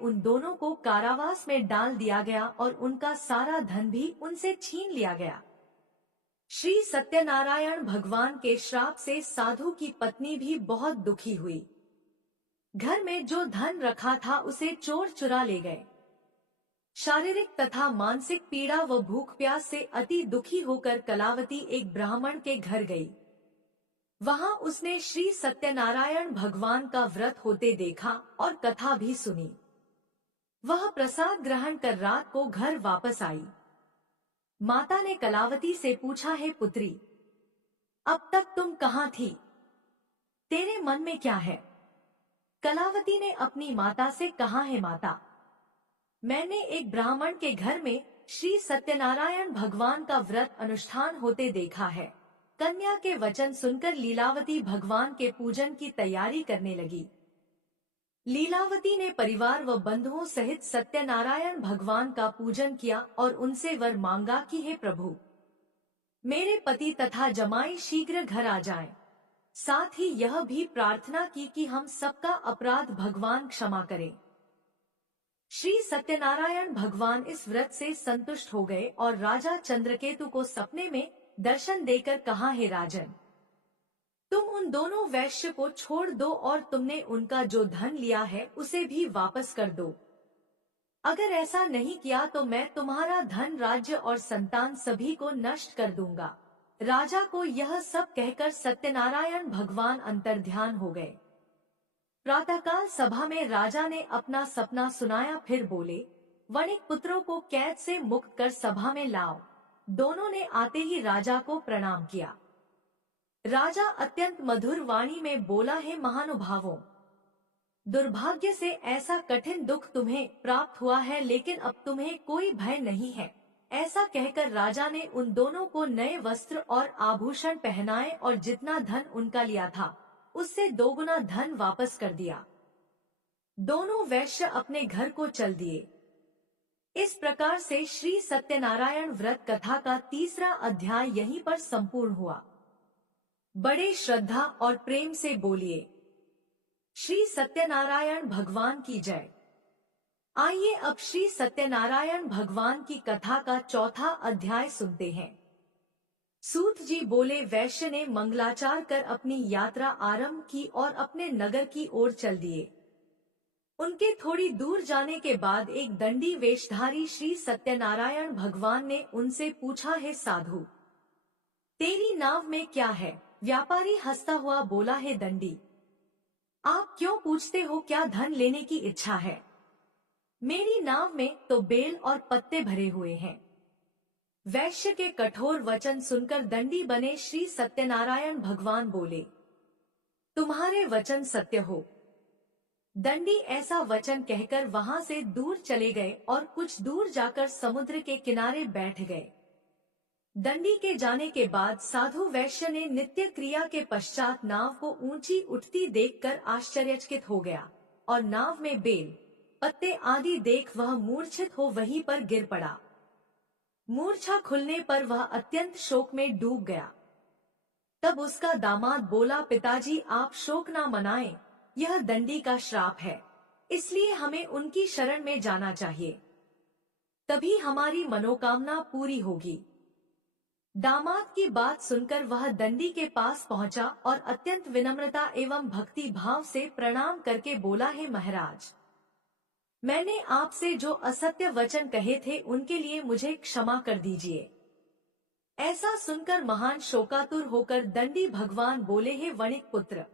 उन दोनों को कारावास में डाल दिया गया और उनका सारा धन भी उनसे छीन लिया गया। श्री सत्यनारायण भगवान के श्राप से साधु की पत्नी भी बहुत दुखी हुई। घर में जो धन रखा था उसे चोर चुरा ले गए। शारीरिक तथा मानसिक पीड़ा व भूख प्यास से अति दुखी होकर कलावती एक ब्राह्मण के घर गई। वहां उसने श्री सत्यनारायण भगवान का व्रत होते देखा और कथा भी सुनी। वह प्रसाद ग्रहण कर रात को घर वापस आई। माता ने कलावती से पूछा, हे पुत्री, अब तक तुम कहाँ थी? तेरे मन में क्या है? कलावती ने अपनी माता से कहा, है माता, मैंने एक ब्राह्मण के घर में श्री सत्यनारायण भगवान का व्रत अनुष्ठान होते देखा है। कन्या के वचन सुनकर लीलावती भगवान के पूजन की तैयारी करने लगी। लीलावती ने परिवार व बंधुओं सहित सत्यनारायण भगवान का पूजन किया और उनसे वर मांगा कि हे प्रभु, मेरे पति तथा जमाई शीघ्र घर आ जाएं। साथ ही यह भी प्रार्थना की कि हम सबका अपराध भगवान क्षमा करें। श्री सत्यनारायण भगवान इस व्रत से संतुष्ट हो गए और राजा चंद्रकेतु को सपने में दर्शन देकर कहा, हे राजन, तुम उन दोनों वैश्य को छोड़ दो और तुमने उनका जो धन लिया है उसे भी वापस कर दो। अगर ऐसा नहीं किया तो मैं तुम्हारा धन, राज्य और संतान सभी को नष्ट कर दूंगा। राजा को यह सब कहकर सत्यनारायण भगवान अंतर्ध्यान हो गए। प्रातःकाल सभा में राजा ने अपना सपना सुनाया, फिर बोले, वणिक पुत्रों को कैद से मुक्त कर सभा में लाओ। दोनों ने आते ही राजा को प्रणाम किया। राजा अत्यंत मधुर वाणी में बोला, है महानुभावों, दुर्भाग्य से ऐसा कठिन दुख तुम्हें प्राप्त हुआ है, लेकिन अब तुम्हें कोई भय नहीं है। ऐसा कहकर राजा ने उन दोनों को नए वस्त्र और आभूषण पहनाए और जितना धन उनका लिया था उससे दोगुना धन वापस कर दिया। दोनों वैश्य अपने घर को चल दिए। इस प्रकार से श्री सत्यनारायण व्रत कथा का तीसरा अध्याय यहीं पर संपूर्ण हुआ। बड़े श्रद्धा और प्रेम से बोलिए, श्री सत्यनारायण भगवान की जय। आइए अब श्री सत्यनारायण भगवान की कथा का चौथा अध्याय सुनते हैं। सूत जी बोले, वैश्य ने मंगलाचार कर अपनी यात्रा आरंभ की और अपने नगर की ओर चल दिए। उनके थोड़ी दूर जाने के बाद एक दंडी वेशधारी श्री सत्यनारायण भगवान ने उनसे पूछा, है साधु, तेरी नाव में क्या है? व्यापारी हंसता हुआ बोला, है दंडी, आप क्यों पूछते हो? क्या धन लेने की इच्छा है? मेरी नाव में तो बेल और पत्ते भरे हुए हैं। वैश्य के कठोर वचन सुनकर दंडी बने श्री सत्यनारायण भगवान बोले, तुम्हारे वचन सत्य हो। दंडी ऐसा वचन कहकर वहां से दूर चले गए और कुछ दूर जाकर समुद्र के किनारे बैठ गए। दंडी के जाने के बाद साधु वैश्य ने नित्य क्रिया के पश्चात नाव को ऊंची उठती देखकर आश्चर्यचकित हो गया और नाव में बेल पत्ते आदि देख वह मूर्छित हो वहीं पर गिर पड़ा। मूर्छा खुलने पर वह अत्यंत शोक में डूब गया। तब उसका दामाद बोला, पिताजी आप शोक ना मनाएं, यह दंडी का श्राप है, इसलिए हमें उनकी शरण में जाना चाहिए, तभी हमारी मनोकामना पूरी होगी। दामाद की बात सुनकर वह दंडी के पास पहुंचा और अत्यंत विनम्रता एवं भक्ति भाव से प्रणाम करके बोला, है महाराज, मैंने आपसे जो असत्य वचन कहे थे उनके लिए मुझे क्षमा कर दीजिए। ऐसा सुनकर महान शोकातुर होकर दंडी भगवान बोले, हे वणिक पुत्र,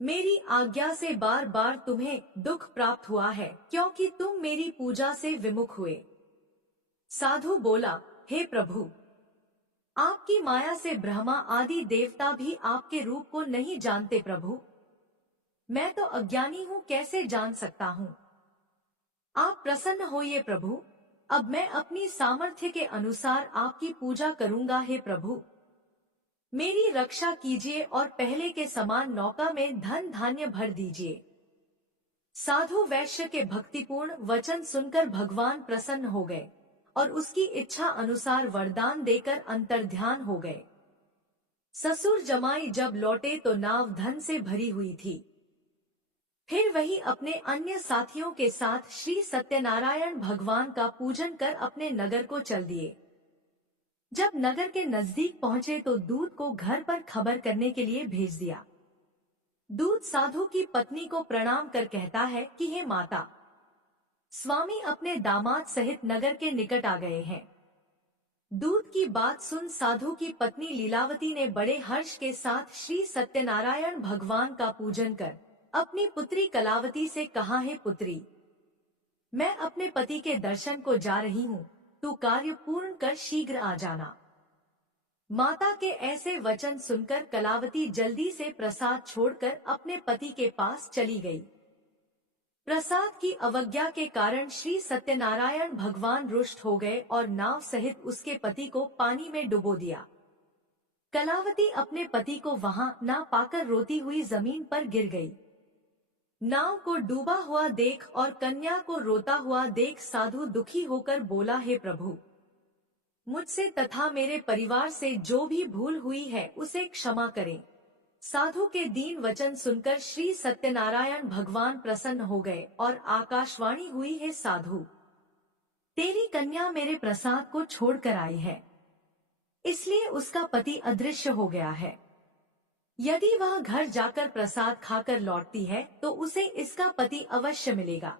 मेरी आज्ञा से बार बार तुम्हें दुख प्राप्त हुआ है क्योंकि तुम मेरी पूजा से विमुख हुए। साधु बोला, हे प्रभु, आपकी माया से ब्रह्मा आदि देवता भी आपके रूप को नहीं जानते। प्रभु, मैं तो अज्ञानी हूँ, कैसे जान सकता हूँ? आप प्रसन्न होइए प्रभु, अब मैं अपनी सामर्थ्य के अनुसार आपकी पूजा करूंगा। हे प्रभु, मेरी रक्षा कीजिए और पहले के समान नौका में धन धान्य भर दीजिए। साधु वैश्य के भक्तिपूर्ण वचन सुनकर भगवान प्रसन्न हो गए और उसकी इच्छा अनुसार वरदान देकर अंतर्ध्यान हो गए। ससुर जमाई जब लौटे तो नाव धन से भरी हुई थी। फिर वही अपने अन्य साथियों के साथ श्री सत्यनारायण भगवान का पूजन कर अपने नगर को चल दिए। जब नगर के नजदीक पहुंचे तो दूत को घर पर खबर करने के लिए भेज दिया। दूत साधु की पत्नी को प्रणाम कर कहता है कि हे माता, स्वामी अपने दामाद सहित नगर के निकट आ गए हैं। दूत की बात सुन साधु की पत्नी लीलावती ने बड़े हर्ष के साथ श्री सत्यनारायण भगवान का पूजन कर अपनी पुत्री कलावती से कहा, हे पुत्री, मैं अपने पति के दर्शन को जा रही हूँ, तू कार्य पूर्ण कर शीघ्र आ जाना। माता के ऐसे वचन सुनकर कलावती जल्दी से प्रसाद छोड़कर अपने पति के पास चली गई। प्रसाद की अवज्ञा के कारण श्री सत्यनारायण भगवान रुष्ट हो गए और नाव सहित उसके पति को पानी में डुबो दिया। कलावती अपने पति को वहां ना पाकर रोती हुई जमीन पर गिर गई। नाव को डूबा हुआ देख और कन्या को रोता हुआ देख साधु दुखी होकर बोला, हे प्रभु, मुझसे तथा मेरे परिवार से जो भी भूल हुई है उसे क्षमा करें। साधु के दीन वचन सुनकर श्री सत्यनारायण भगवान प्रसन्न हो गए और आकाशवाणी हुई, है साधु, तेरी कन्या मेरे प्रसाद को छोड़कर आई है, इसलिए उसका पति अदृश्य हो गया है। यदि वह घर जाकर प्रसाद खाकर लौटती है तो उसे इसका पति अवश्य मिलेगा।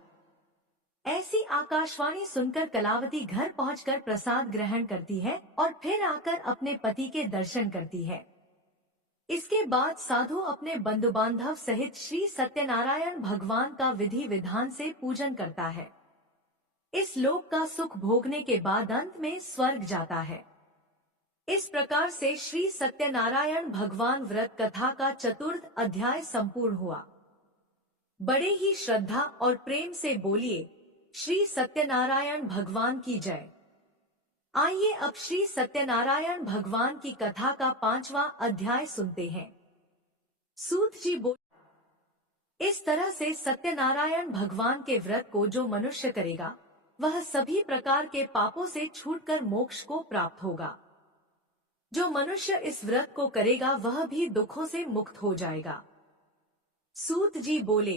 ऐसी आकाशवाणी सुनकर कलावती घर पहुंचकर प्रसाद ग्रहण करती है और फिर आकर अपने पति के दर्शन करती है। इसके बाद साधु अपने बंधु बांधव सहित श्री सत्यनारायण भगवान का विधि विधान से पूजन करता है। इस लोक का सुख भोगने के बाद अंत में स्वर्ग जाता है। इस प्रकार से श्री सत्यनारायण भगवान व्रत कथा का चतुर्थ अध्याय संपूर्ण हुआ। बड़े ही श्रद्धा और प्रेम से बोलिए, श्री सत्यनारायण भगवान की जय। आइए अब श्री सत्यनारायण भगवान की कथा का 5वां अध्याय सुनते हैं। सूत जी बोले, इस तरह से सत्यनारायण भगवान के व्रत को जो मनुष्य करेगा वह सभी प्रकार के पापों से छूटकर मोक्ष को प्राप्त होगा। जो मनुष्य इस व्रत को करेगा वह भी दुखों से मुक्त हो जाएगा। सूत जी बोले,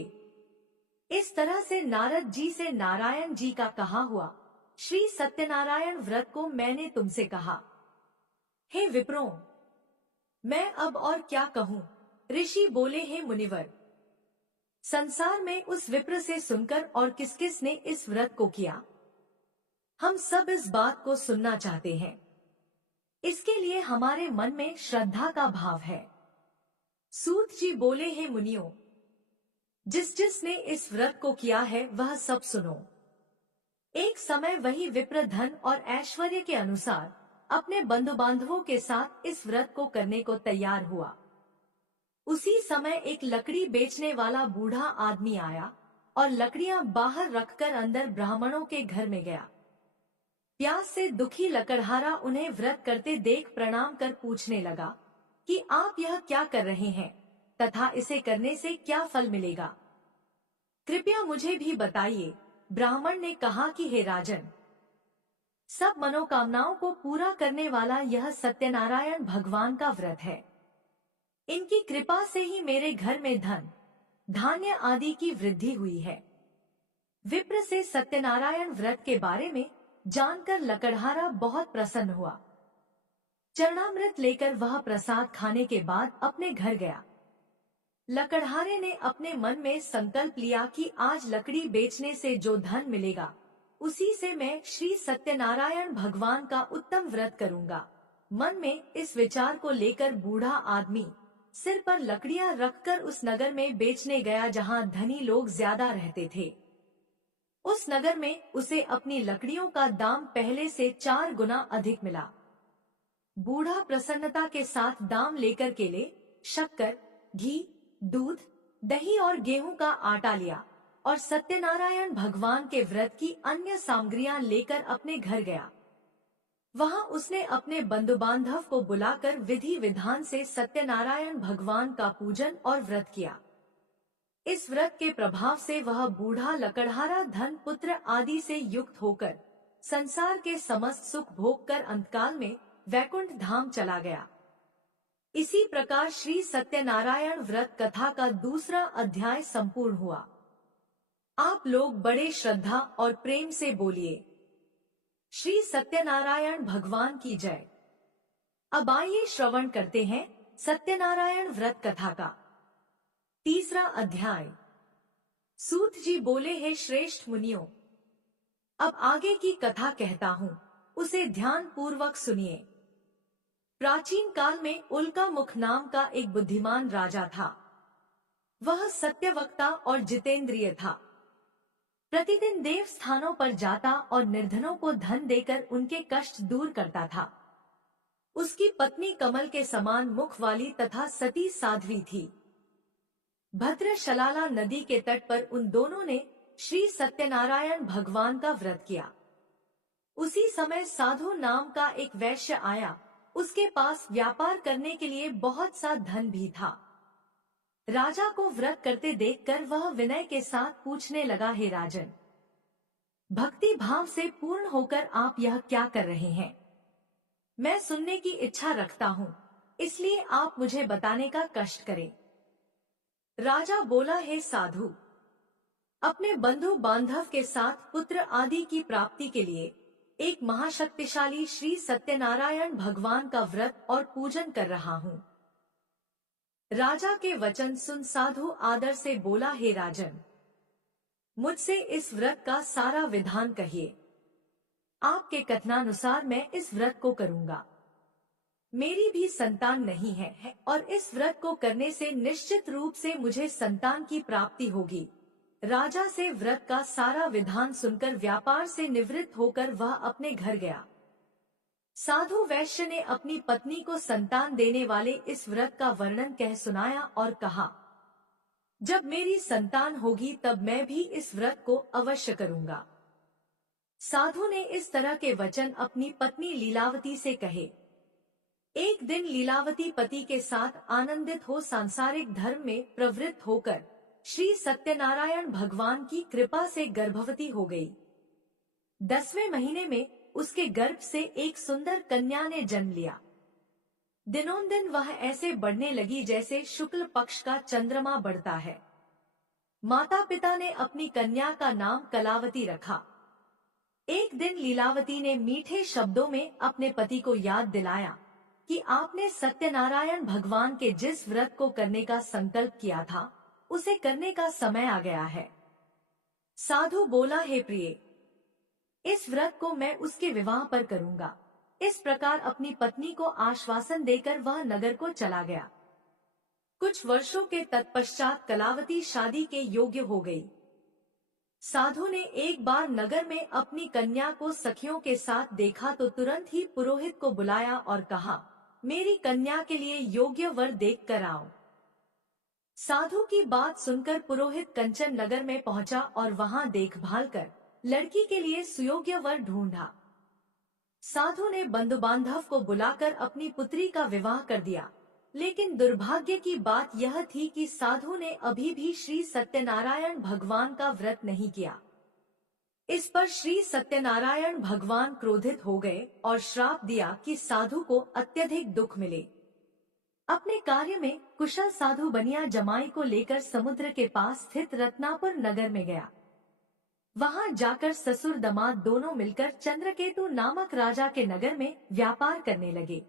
इस तरह से नारद जी से नारायण जी का कहा हुआ श्री सत्यनारायण व्रत को मैंने तुमसे कहा। हे विप्रों, मैं अब और क्या कहूँ। ऋषि बोले, हे मुनिवर, संसार में उस विप्र से सुनकर और किस किस ने इस व्रत को किया, हम सब इस बात को सुनना चाहते हैं। इसके लिए हमारे मन में श्रद्धा का भाव है। सूत जी बोले, हे मुनियों, जिस जिसने इस व्रत को किया है वह सब सुनो। एक समय वही विप्र धन और ऐश्वर्य के अनुसार अपने बंधु बांधवों के साथ इस व्रत को करने को तैयार हुआ। उसी समय एक लकड़ी बेचने वाला बूढ़ा आदमी आया और लकड़ियां बाहर रखकर अंदर ब्राह्मणों के घर में गया। प्यास से दुखी लकड़हारा उन्हें व्रत करते देख प्रणाम कर पूछने लगा कि आप यह क्या कर रहे हैं तथा इसे करने से क्या फल मिलेगा, कृपया मुझे भी बताइए। ब्राह्मण ने कहा कि हे राजन, सब मनोकामनाओं को पूरा करने वाला यह सत्यनारायण भगवान का व्रत है। इनकी कृपा से ही मेरे घर में धन धान्य आदि की वृद्धि हुई है। विप्र से सत्यनारायण व्रत के बारे में जानकर लकड़हारा बहुत प्रसन्न हुआ। चरणामृत लेकर वह प्रसाद खाने के बाद अपने घर गया। लकड़हारे ने अपने मन में संकल्प लिया कि आज लकड़ी बेचने से जो धन मिलेगा उसी से मैं श्री सत्यनारायण भगवान का उत्तम व्रत करूंगा। मन में इस विचार को लेकर बूढ़ा आदमी सिर पर लकड़ियां रखकर उस नगर में बेचने गया जहां धनी लोग ज्यादा रहते थे। उस नगर में उसे अपनी लकड़ियों का दाम पहले से 4 गुना अधिक मिला। बूढ़ा प्रसन्नता के साथ दाम लेकर केले, शक्कर, घी, दूध, दही और गेहूं का आटा लिया और सत्यनारायण भगवान के व्रत की अन्य सामग्रियां लेकर अपने घर गया। वहां उसने अपने बंधु बांधव को बुलाकर विधि विधान से सत्यनारायण भगवान का पूजन और व्रत किया। इस व्रत के प्रभाव से वह बूढ़ा लकड़हारा धन पुत्र आदि से युक्त होकर संसार के समस्त सुख भोग कर अंतकाल में वैकुंठ धाम चला गया। इसी प्रकार श्री सत्यनारायण व्रत कथा का दूसरा अध्याय संपूर्ण हुआ। आप लोग बड़े श्रद्धा और प्रेम से बोलिए, श्री सत्यनारायण भगवान की जय। अब आइए श्रवण करते हैं सत्यनारायण व्रत कथा का तीसरा अध्याय। सूत जी बोले, हे श्रेष्ठ मुनियों, अब आगे की कथा कहता हूँ, उसे ध्यान पूर्वक सुनिए। प्राचीन काल में उल्का मुख नाम का एक बुद्धिमान राजा था। वह सत्यवक्ता और जितेंद्रिय था। प्रतिदिन देव स्थानों पर जाता और निर्धनों को धन देकर उनके कष्ट दूर करता था। उसकी पत्नी कमल के समान मुख वाली तथा सती साध्वी थी। भद्रशलाला नदी के तट पर उन दोनों ने श्री सत्यनारायण भगवान का व्रत किया। उसी समय साधु नाम का एक वैश्य आया। उसके पास व्यापार करने के लिए बहुत सा धन भी था। राजा को व्रत करते देखकर वह विनय के साथ पूछने लगा, हे राजन, भक्ति भाव से पूर्ण होकर आप यह क्या कर रहे हैं? मैं सुनने की इच्छा रखता हूँ, इसलिए आप मुझे बताने का कष्ट करें। राजा बोला, हे साधु, अपने बंधु बांधव के साथ पुत्र आदि की प्राप्ति के लिए एक महाशक्तिशाली श्री सत्यनारायण भगवान का व्रत और पूजन कर रहा हूँ। राजा के वचन सुन साधु आदर से बोला, हे राजन, मुझसे इस व्रत का सारा विधान कहिए। आपके कथनानुसार मैं इस व्रत को करूँगा। मेरी भी संतान नहीं है और इस व्रत को करने से निश्चित रूप से मुझे संतान की प्राप्ति होगी। राजा से व्रत का सारा विधान सुनकर व्यापार से निवृत्त होकर वह अपने घर गया। साधु वैश्य ने अपनी पत्नी को संतान देने वाले इस व्रत का वर्णन कह सुनाया और कहा, जब मेरी संतान होगी तब मैं भी इस व्रत को अवश्य करूँगा। साधु ने इस तरह के वचन अपनी पत्नी लीलावती से कहे। एक दिन लीलावती पति के साथ आनंदित हो सांसारिक धर्म में प्रवृत्त होकर श्री सत्यनारायण भगवान की कृपा से गर्भवती हो गई। 10वें महीने में उसके गर्भ से एक सुंदर कन्या ने जन्म लिया। दिनोंदिन वह ऐसे बढ़ने लगी जैसे शुक्ल पक्ष का चंद्रमा बढ़ता है। माता पिता ने अपनी कन्या का नाम कलावती रखा। एक दिन लीलावती ने मीठे शब्दों में अपने पति को याद दिलाया कि आपने सत्यनारायण भगवान के जिस व्रत को करने का संकल्प किया था उसे करने का समय आ गया है। साधु बोला, हे प्रिय, इस व्रत को मैं उसके विवाह पर करूंगा। इस प्रकार अपनी पत्नी को आश्वासन देकर वह नगर को चला गया। कुछ वर्षों के तत्पश्चात कलावती शादी के योग्य हो गई। साधु ने एक बार नगर में अपनी कन्या को सखियों के साथ देखा तो तुरंत ही पुरोहित को बुलाया और कहा, मेरी कन्या के लिए योग्य वर देख कर आओ। साधु की बात सुनकर पुरोहित कंचन नगर में पहुंचा और वहां देखभाल कर लड़की के लिए सुयोग्य वर ढूंढा। साधु ने बंधु बांधव को बुलाकर अपनी पुत्री का विवाह कर दिया, लेकिन दुर्भाग्य की बात यह थी कि साधु ने अभी भी श्री सत्यनारायण भगवान का व्रत नहीं किया। इस पर श्री सत्यनारायण भगवान क्रोधित हो गए और श्राप दिया कि साधु को अत्यधिक दुख मिले। अपने कार्य में कुशल साधु बनिया जमाई को लेकर समुद्र के पास स्थित रत्नापुर नगर में गया। वहां जाकर ससुर दामाद दोनों मिलकर चंद्रकेतु नामक राजा के नगर में व्यापार करने लगे।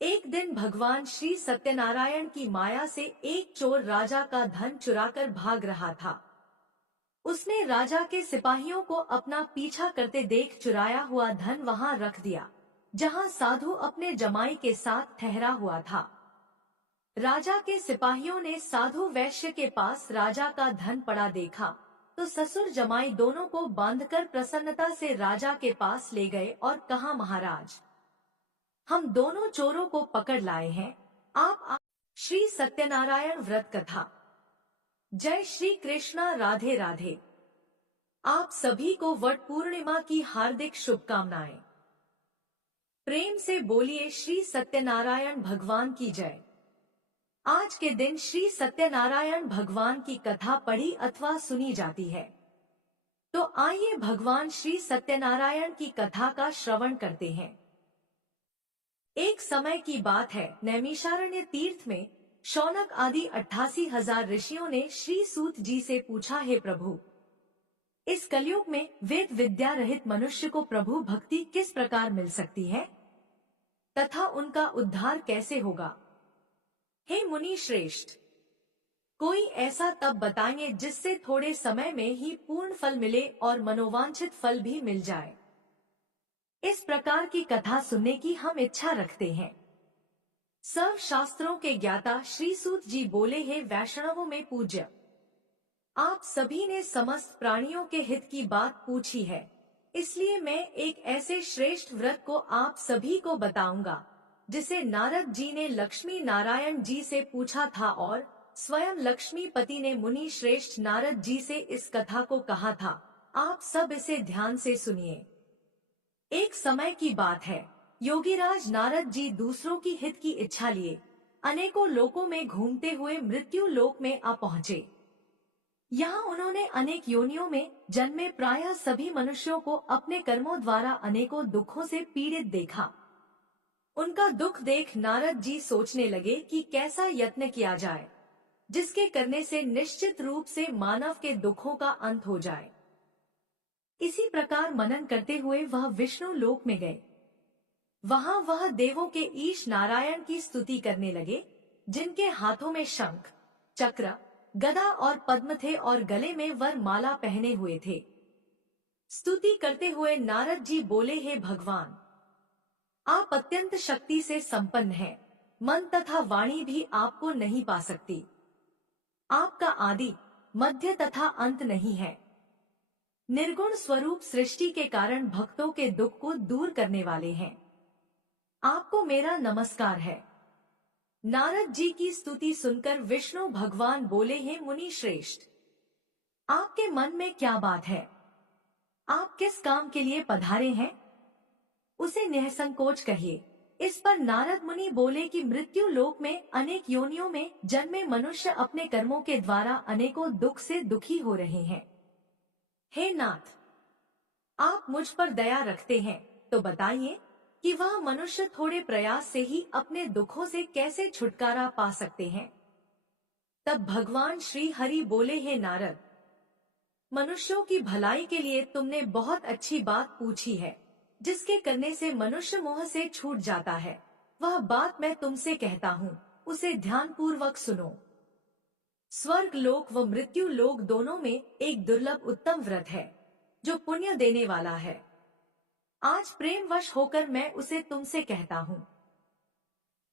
एक दिन भगवान श्री सत्यनारायण की माया से एक चोर राजा का धन चुराकर भाग रहा था। उसने राजा के सिपाहियों को अपना पीछा करते देख चुराया हुआ धन वहां रख दिया, जहां साधु अपने जमाई के साथ ठहरा हुआ था। राजा के सिपाहियों ने साधु वैश्य के पास राजा का धन पड़ा देखा तो ससुर जमाई दोनों को बांधकर प्रसन्नता से राजा के पास ले गए और कहा, महाराज, हम दोनों चोरों को पकड़ लाए हैं। आप श्री सत्यनारायण व्रत कथा। जय श्री कृष्णा। राधे राधे। आप सभी को वट पूर्णिमा की हार्दिक शुभकामनाएं। प्रेम से बोलिए श्री सत्यनारायण भगवान की जय। आज के दिन श्री सत्यनारायण भगवान की कथा पढ़ी अथवा सुनी जाती है। तो आइए भगवान श्री सत्यनारायण की कथा का श्रवण करते हैं। एक समय की बात है, नैमिषारण्य तीर्थ में शौनक आदि 88,000 ऋषियों ने श्री सूत जी से पूछा, हे प्रभु, इस कलयुग में वेद विद्या रहित मनुष्य को प्रभु भक्ति किस प्रकार मिल सकती है तथा उनका उद्धार कैसे होगा। हे मुनि श्रेष्ठ, कोई ऐसा तप बताएंगे जिससे थोड़े समय में ही पूर्ण फल मिले और मनोवांछित फल भी मिल जाए। इस प्रकार की कथा सुनने की हम इच्छा रखते हैं। सर्व शास्त्रों के ज्ञाता श्री सूत जी बोले, हे वैष्णवों में पूज्य, आप सभी ने समस्त प्राणियों के हित की बात पूछी है, इसलिए मैं एक ऐसे श्रेष्ठ व्रत को आप सभी को बताऊंगा जिसे नारद जी ने लक्ष्मी नारायण जी से पूछा था और स्वयं लक्ष्मीपति ने मुनि श्रेष्ठ नारद जी से इस कथा को कहा था। आप सब इसे ध्यान से सुनिए। एक समय की बात है, योगीराज नारद जी दूसरों की हित की इच्छा लिए अनेकों लोकों में घूमते हुए मृत्यु लोक में आ पहुँचे। यहाँ उन्होंने अनेक योनियों में जन्मे प्रायः सभी मनुष्यों को अपने कर्मों द्वारा अनेकों दुखों से पीड़ित देखा। उनका दुख देख नारद जी सोचने लगे कि कैसा यत्न किया जाए जिसके करने से निश्चित रूप से मानव के दुखों का अंत हो जाए। इसी प्रकार मनन करते हुए वह विष्णु लोक में गए। वहाँ वह देवों के ईश नारायण की स्तुति करने लगे, जिनके हाथों में शंख, चक्र, गदा और पद्म थे और गले में वर माला पहने हुए थे। स्तुति करते हुए नारद जी बोले, हे भगवान, आप अत्यंत शक्ति से संपन्न हैं, मन तथा वाणी भी आपको नहीं पा सकती। आपका आदि, मध्य तथा अंत नहीं है। निर्गुण स्वरूप सृष्टि के कारण भक्तों के दुख को दूर करने वाले हैं। आपको मेरा नमस्कार है। नारद जी की स्तुति सुनकर विष्णु भगवान बोले, हे मुनि श्रेष्ठ, आपके मन में क्या बात है? आप किस काम के लिए पधारे हैं? उसे निसंकोच कहिए। इस पर नारद मुनि बोले कि मृत्यु लोक में अनेक योनियों में जन्मे मनुष्य अपने कर्मों के द्वारा अनेकों दुख से दुखी हो रहे हैं। हे नाथ, आप मुझ पर दया रखते हैं तो बताइए कि वह मनुष्य थोड़े प्रयास से ही अपने दुखों से कैसे छुटकारा पा सकते हैं। तब भगवान श्री हरि बोले, हे नारद, मनुष्यों की भलाई के लिए तुमने बहुत अच्छी बात पूछी है, जिसके करने से मनुष्य मोह से छूट जाता है। वह बात मैं तुमसे कहता हूँ, उसे ध्यान पूर्वक सुनो। स्वर्ग लोक व मृत्यु लोक दोनों में एक दुर्लभ उत्तम व्रत है जो पुण्य देने वाला है। आज प्रेमवश होकर मैं उसे तुमसे कहता हूँ।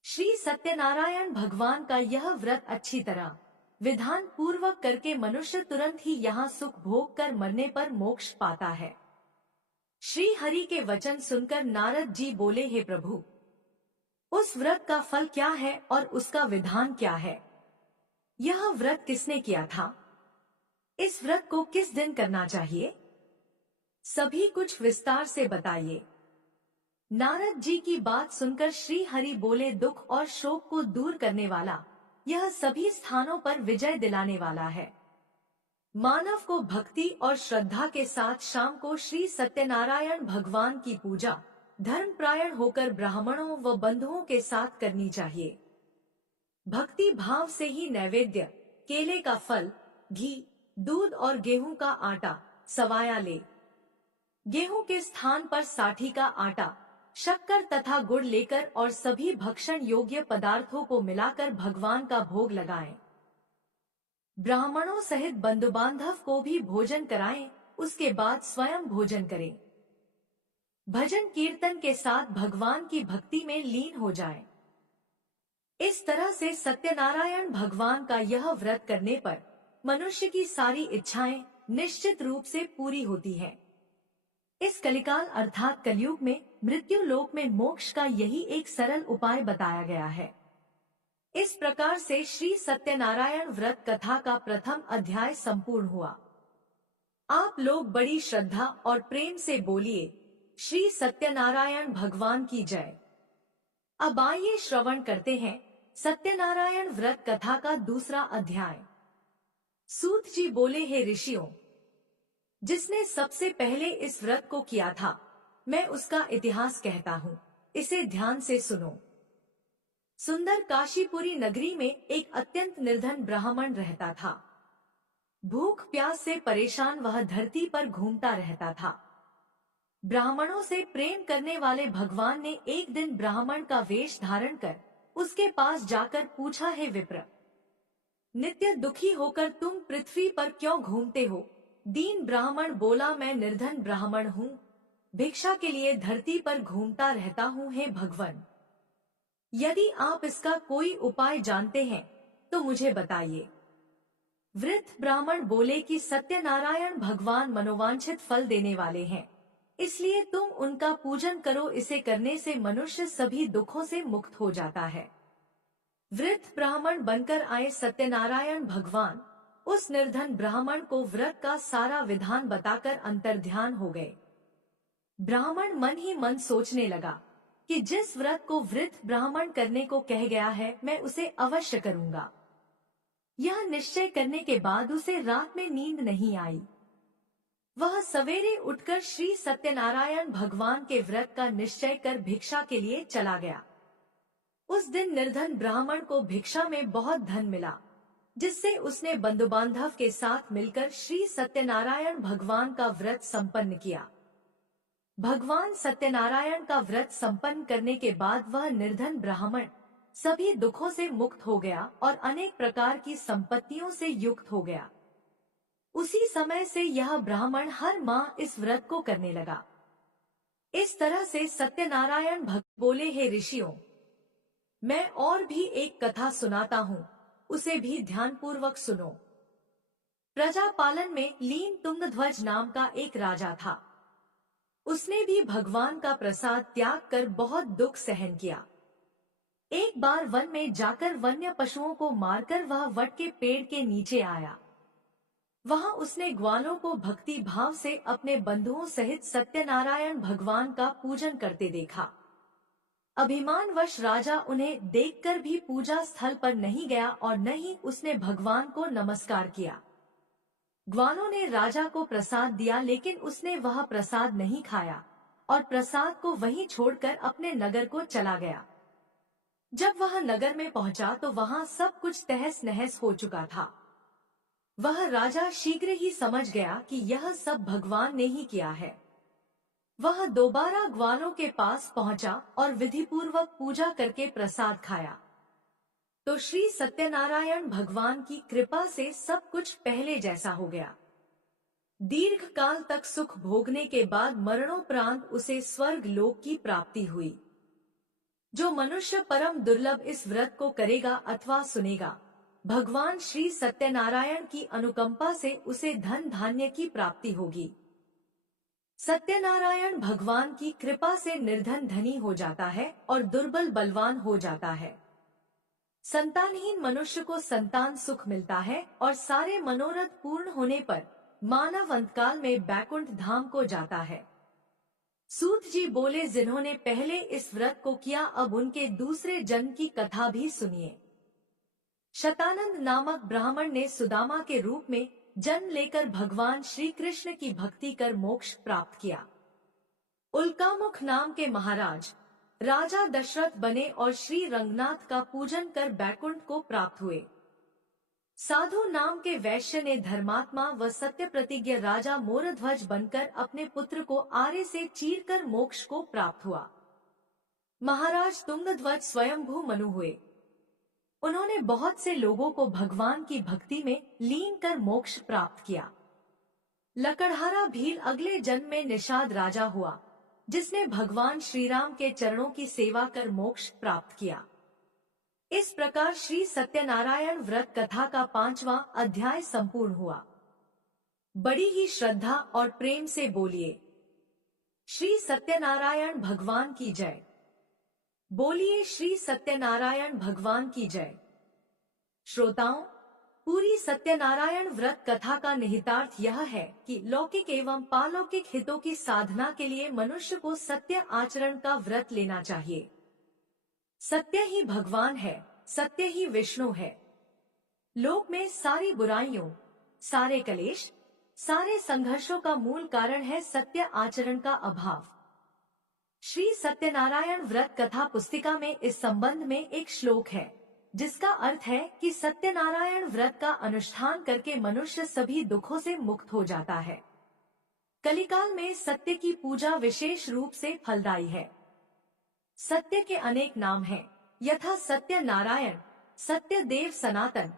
श्री सत्यनारायण भगवान का यह व्रत अच्छी तरह विधान पूर्वक करके मनुष्य तुरंत ही यहाँ सुख भोग कर मरने पर मोक्ष पाता है। श्री हरि के वचन सुनकर नारद जी बोले, हे प्रभु, उस व्रत का फल क्या है और उसका विधान क्या है? यह व्रत किसने किया था? इस व्रत को किस दिन करना चाहिए? सभी कुछ विस्तार से बताइए। नारद जी की बात सुनकर श्री हरि बोले, दुख और शोक को दूर करने वाला, यह सभी स्थानों पर विजय दिलाने वाला है। मानव को भक्ति और श्रद्धा के साथ शाम को श्री सत्यनारायण भगवान की पूजा धर्मपरायण होकर ब्राह्मणों व बंधुओं के साथ करनी चाहिए। भक्ति भाव से ही नैवेद्य, केले का फल, घी, दूध और गेहूं का आटा सवाया ले। गेहूं के स्थान पर साठी का आटा, शक्कर तथा गुड़ लेकर और सभी भक्षण योग्य पदार्थों को मिलाकर भगवान का भोग लगाएं। ब्राह्मणों सहित बंधु बांधव को भी भोजन कराएं, उसके बाद स्वयं भोजन करें। भजन कीर्तन के साथ भगवान की भक्ति में लीन हो जाएं। इस तरह से सत्यनारायण भगवान का यह व्रत करने पर मनुष्य की सारी इच्छाएं निश्चित रूप से पूरी होती हैं। इस कलिकाल अर्थात कलयुग में मृत्यु लोक में मोक्ष का यही एक सरल उपाय बताया गया है। इस प्रकार से श्री सत्यनारायण व्रत कथा का प्रथम अध्याय संपूर्ण हुआ। आप लोग बड़ी श्रद्धा और प्रेम से बोलिए, श्री सत्यनारायण भगवान की जय। अब आइए श्रवण करते हैं सत्यनारायण व्रत कथा का दूसरा अध्याय। सूत जी बोले, हे ऋषियों, जिसने सबसे पहले इस व्रत को किया था, मैं उसका इतिहास कहता हूँ। इसे ध्यान से सुनो। सुंदर काशीपुरी नगरी में एक अत्यंत निर्धन ब्राह्मण रहता था। भूख प्यास से परेशान वह धरती पर घूमता रहता था। ब्राह्मणों से प्रेम करने वाले भगवान ने एक दिन ब्राह्मण का वेश धारण कर उसके पास जाकर पूछा, हे विप्र, नित्य दुखी होकर तुम पृथ्वी पर क्यों घूमते हो? दीन ब्राह्मण बोला, मैं निर्धन ब्राह्मण हूँ, भिक्षा के लिए धरती पर घूमता रहता हूँ। हे भगवान, यदि आप इसका कोई उपाय जानते हैं तो मुझे बताइए। वृद्ध ब्राह्मण बोले कि सत्यनारायण भगवान मनोवांछित फल देने वाले हैं, इसलिए तुम उनका पूजन करो। इसे करने से मनुष्य सभी दुखों से मुक्त हो जाता है। वृद्ध ब्राह्मण बनकर आए सत्यनारायण भगवान उस निर्धन ब्राह्मण को व्रत का सारा विधान बताकर अंतर्ध्यान हो गए। ब्राह्मण मन ही मन सोचने लगा कि जिस व्रत को वृद्ध ब्राह्मण करने को कह गया है, मैं उसे अवश्य करूंगा। यह निश्चय करने के बाद उसे रात में नींद नहीं आई। वह सवेरे उठकर श्री सत्यनारायण भगवान के व्रत का निश्चय कर भिक्षा के लिए चला गया। उस दिन निर्धन ब्राह्मण को भिक्षा में बहुत धन मिला, जिससे उसने बंधु बांधव के साथ मिलकर श्री सत्यनारायण भगवान का व्रत संपन्न किया। भगवान सत्यनारायण का व्रत संपन्न करने के बाद वह निर्धन ब्राह्मण सभी दुखों से मुक्त हो गया और अनेक प्रकार की संपत्तियों से युक्त हो गया। उसी समय से यह ब्राह्मण हर माह इस व्रत को करने लगा। इस तरह से सत्यनारायण भगवान बोले, हे ऋषियों, मैं और भी एक कथा सुनाता हूँ, उसे भी ध्यानपूर्वक सुनो। प्रजापालन में लीन तुंगध्वज नाम का एक राजा था। उसने भी भगवान का प्रसाद त्याग कर बहुत दुख सहन किया। एक बार वन में जाकर वन्य पशुओं को मारकर वह वट के पेड़ के नीचे आया। वहां उसने ग्वालों को भक्ति भाव से अपने बंधुओं सहित सत्यनारायण भगवान का पूजन करते देखा। अभिमानवश राजा उन्हें देखकर भी पूजा स्थल पर नहीं गया और न ही उसने भगवान को नमस्कार किया। ग्वालों ने राजा को प्रसाद दिया, लेकिन उसने वह प्रसाद नहीं खाया और प्रसाद को वहीं छोड़कर अपने नगर को चला गया। जब वह नगर में पहुंचा तो वहां सब कुछ तहस नहस हो चुका था। वह राजा शीघ्र ही समझ गया कि यह सब भगवान ने ही किया है। वह दोबारा ग्वालों के पास पहुंचा और विधिपूर्वक पूजा करके प्रसाद खाया तो श्री सत्यनारायण भगवान की कृपा से सब कुछ पहले जैसा हो गया। दीर्घ काल तक सुख भोगने के बाद मरणोपरांत उसे स्वर्ग लोक की प्राप्ति हुई। जो मनुष्य परम दुर्लभ इस व्रत को करेगा अथवा सुनेगा, भगवान श्री सत्यनारायण की अनुकंपा से उसे धन धान्य की प्राप्ति होगी। सत्यनारायण भगवान की कृपा से निर्धन धनी हो जाता है और दुर्बल बलवान हो जाता है। संतानहीन मनुष्य को संतान सुख मिलता है और सारे मनोरथ पूर्ण होने पर मानव अंतकाल में बैकुंठ धाम को जाता है। सूत जी बोले, जिन्होंने पहले इस व्रत को किया अब उनके दूसरे जन्म की कथा भी सुनिए। शतानंद नामक ब्राह्मण ने सुदामा के रूप में जन्म लेकर भगवान श्री कृष्ण की भक्ति कर मोक्ष प्राप्त किया। उल्कामुख नाम के महाराज राजा दशरथ बने और श्री रंगनाथ का पूजन कर बैकुंठ को प्राप्त हुए। साधु नाम के वैश्य ने धर्मात्मा व सत्य प्रतिज्ञ राजा मोरध्वज बनकर अपने पुत्र को आरे से चीरकर मोक्ष को प्राप्त हुआ। महाराज तुंगध्वज स्वयंभू मनु हुए। उन्होंने बहुत से लोगों को भगवान की भक्ति में लीन कर मोक्ष प्राप्त किया। लकड़हारा भील अगले जन्म में निषाद राजा हुआ, जिसने भगवान श्री राम के चरणों की सेवा कर मोक्ष प्राप्त किया। इस प्रकार श्री सत्यनारायण व्रत कथा का 5वां अध्याय संपूर्ण हुआ। बड़ी ही श्रद्धा और प्रेम से बोलिए, श्री सत्यनारायण भगवान की जय। बोलिए, श्री सत्यनारायण भगवान की जय। श्रोताओं, पूरी सत्यनारायण व्रत कथा का निहितार्थ यह है कि लौकिक एवं पालौकिक हितों की साधना के लिए मनुष्य को सत्य आचरण का व्रत लेना चाहिए। सत्य ही भगवान है, सत्य ही विष्णु है। लोक में सारी बुराइयों, सारे कलेश, सारे संघर्षों का मूल कारण है सत्य आचरण का अभाव। श्री सत्यनारायण व्रत कथा पुस्तिका में इस संबंध में एक श्लोक है, जिसका अर्थ है कि सत्यनारायण व्रत का अनुष्ठान करके मनुष्य सभी दुखों से मुक्त हो जाता है। कलिकाल में सत्य की पूजा विशेष रूप से फलदायी है। सत्य के अनेक नाम हैं, यथा सत्य नारायण, सत्य देव सनातन।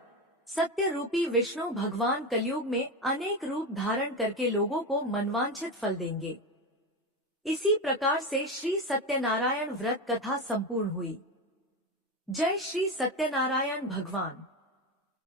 सत्य रूपी विष्णु भगवान कलयुग में अनेक रूप धारण करके लोगों को मनवांछित फल देंगे। इसी प्रकार से श्री सत्यनारायण व्रत कथा संपूर्ण हुई। जय श्री सत्यनारायण भगवान।